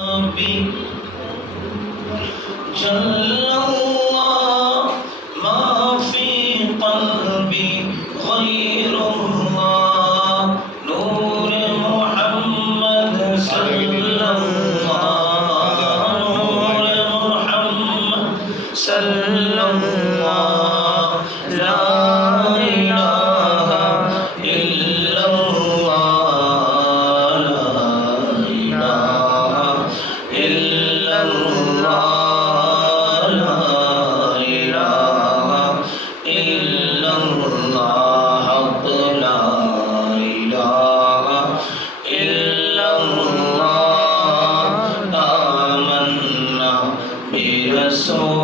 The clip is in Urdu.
ربي جل الله ما في قلبي غير الله نور محمد صلى الله نور محمد صلى الله لا إله إلا الله لا إله إلا الله لا إله إلا الله حق لا إله إلا الله آمنا برسول